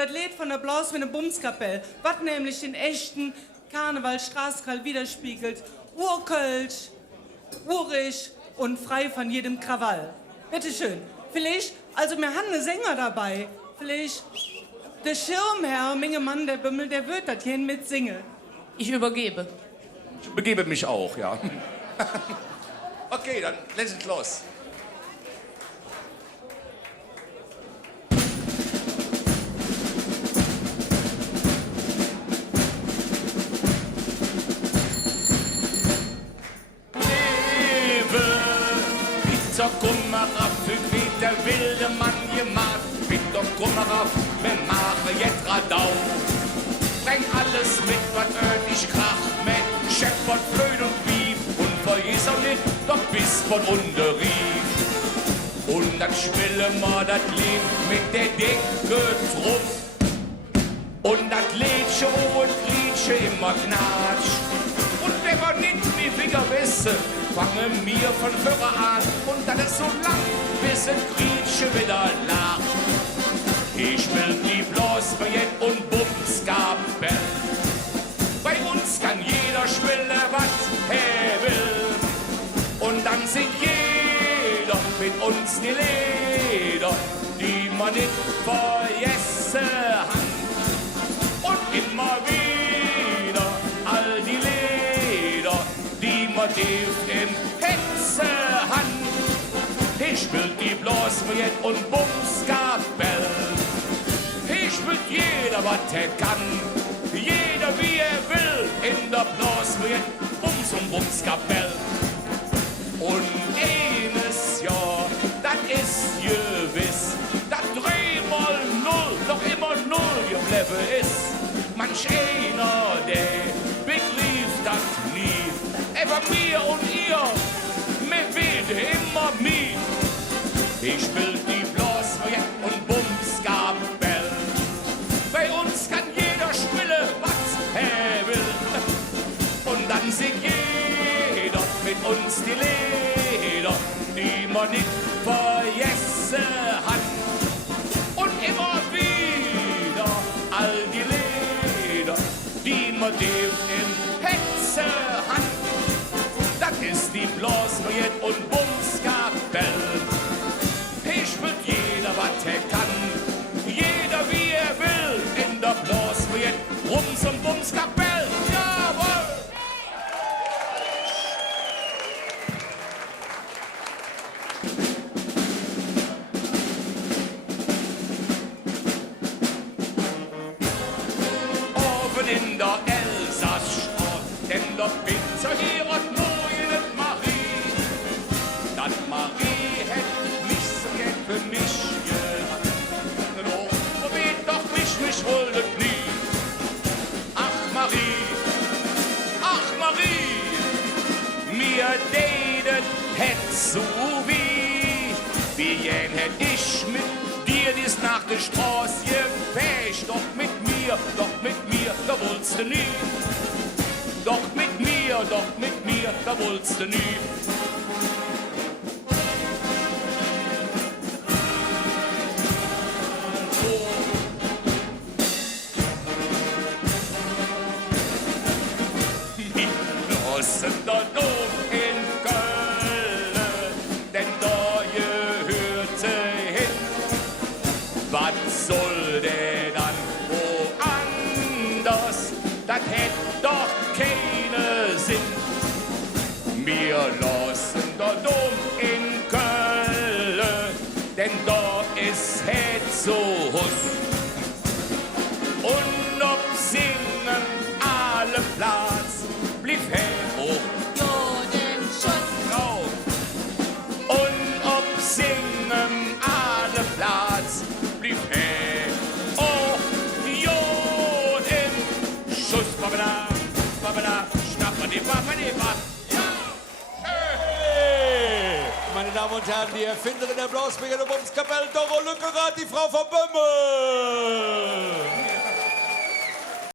das Lied von der Blas mit der Bumskapelle, was nämlich den echten Karneval, Straßenkarl widerspiegelt. Urkölsch, urig und frei von jedem Krawall. Bitteschön. Vielleicht, also wir haben einen Sänger dabei. Vielleicht der Schirmherr, Mingemann, der Bümmel, der wird das hier mit singen. Ich übergebe. Ich begebe mich auch, ja. Okay, dann lass es los. Peter Kummerer, für wie der wilde Mann gemacht. Peter Kummerer, wir machen jetzt Radau. Bring alles mit, was örtlich kracht, mit Scheppert, Flöte und Bieb. Und vergiss auch nicht, doch bis von Unterrief. Und dann spielen wir das Lied mit der dicke Trupp. Und das Liedchen und Liedchen immer knatsch. Und wenn wir nicht die Finger wissen, fangen wir von vorne an. Und dann ist so lang, bis ein Grietsche wieder lacht. Ich will die Blasbillett und Bumskapell. Bei uns kann jeder spielen, was er will. Und dann singt jeder mit uns die Lieder, die man nicht vergessen hat. Und immer wieder all die Lieder, die man tief im Hetze hat. Ich will die Blasbillett und Bumskapell. Ich will jeder, was er kann. Jeder, wie er will, in der Blasbillett und Bumskapell. Und eines Jahr, das ist gewiss, das 3x0 noch immer 0 geblieben ist. Manch einer, der begriff das nie. Aber mir und ihr, mir wird immer mit. Ich will die Blasbillett und Bumskapell. Bei uns kann jeder spielen, was er will. Und dann singt jeder mit uns die Lieder, die man nicht vergessen hat. Und immer wieder all die Lieder, die man tief im Hetze hat. Das ist die Blasbillett und Bumskapell. Ich will jeder, was er kann. Jeder, wie er will, in der Blasbillett und Bumskapell. Jawohl! Oben in der Elsassstadt, denn dort bin's hier und moin Marie. Das Marie hätt mich so gern für mich gehabt. Doch wird doch mich wollte nie. Ach Marie, mir datet hätt so wie jen hätt ich mit dir dies nach der Straße gefächt. Doch mit mir, da wolltst du nie. Doch mit mir, da wolltst du nie. Der Dom in Köln, denn da gehörte hin. Was soll der dann woanders? Das hätt doch keinen Sinn. Wir lassen der Dom in Köln, denn da ist het so Hus. Und ob singen alle Platz blieb het hoch. Singen alle Platz blieb oh, Joden, Schuss, Babada, Schnappadi, Babadi, ja! Hey! Meine Damen und Herren, die Erfinderin der Blasbillett und Bumskapelle, Doro Lückerath, die Frau von Bümmel!